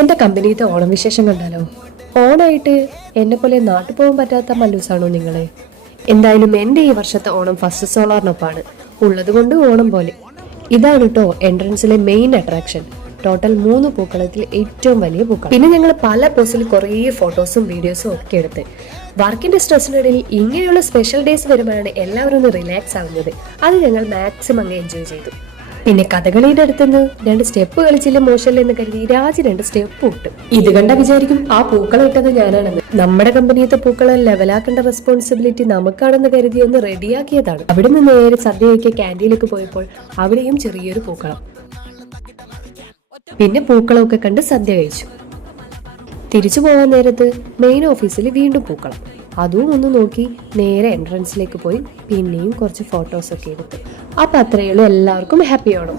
എന്റെ കമ്പനിയിലത്തെ ഓണം വിശേഷം കണ്ടാലോ? ഓണായിട്ട് എന്നെ പോലെ നാട്ടിൽ പോകാൻ പറ്റാത്ത മല്ലൂസാണോ നിങ്ങളെ? എന്തായാലും എന്റെ ഈ വർഷത്തെ ഓണം ഫസ്റ്റ് സോളാറിനൊപ്പാണ് ഉള്ളത് കൊണ്ട് ഓണം പോലെ. ഇതാണ് കേട്ടോ എൻട്രൻസിലെ മെയിൻ അട്രാക്ഷൻ. ടോട്ടൽ 3 പൂക്കളത്തിൽ ഏറ്റവും വലിയ പൂക്കൾ. പിന്നെ ഞങ്ങൾ പല പോസിൽ കുറേ ഫോട്ടോസും വീഡിയോസും ഒക്കെ എടുത്ത് വർക്കിന്റെ സ്ട്രെസ്സിനിടയിൽ ഇങ്ങനെയുള്ള സ്പെഷ്യൽ ഡേയ്സ് വരുമ്പോഴാണ് എല്ലാവരും ഒന്ന് റിലാക്സ് ആവുന്നത്. അത് ഞങ്ങൾ മാക്സിമം അങ്ങ് എൻജോയ് ചെയ്തു. പിന്നെ കഥകളിയുടെ അടുത്തുനിന്ന് 2 സ്റ്റെപ്പ് കളിച്ചില്ല മോശമല്ലേ എന്ന് കരുതി രാജ് 2 സ്റ്റെപ്പ് ഇട്ടു. ഇത് കണ്ട വിചാരിക്കും ആ പൂക്കളം ഇട്ടത് ഞാനാണെന്ന്. നമ്മുടെ കമ്പനിയത്തെ പൂക്കളെ ലെവലാക്കേണ്ട റെസ്പോൺസിബിലിറ്റി നമുക്കാണെന്ന് കരുതി ഒന്ന് റെഡിയാക്കിയതാണ്. അവിടെ നിന്ന് നേരെ സദ്യ കഴിക്കാൻ ക്യാൻറ്റീനിലേക്ക് പോയപ്പോൾ അവിടെയും ചെറിയൊരു പൂക്കളം. പിന്നെ പൂക്കളമൊക്കെ കണ്ട് സദ്യ കഴിച്ചു. തിരിച്ചു പോകാൻ നേരത്ത് മെയിൻ ഓഫീസിൽ വീണ്ടും പൂക്കളം. അതും ഒന്ന് നോക്കി നേരെ എൻട്രൻസിലേക്ക് പോയി പിന്നെയും കുറച്ച് ഫോട്ടോസൊക്കെ എടുത്ത്. അപ്പൊ അത്രയുള്ളൂ. എല്ലാവർക്കും ഹാപ്പി ഓണം.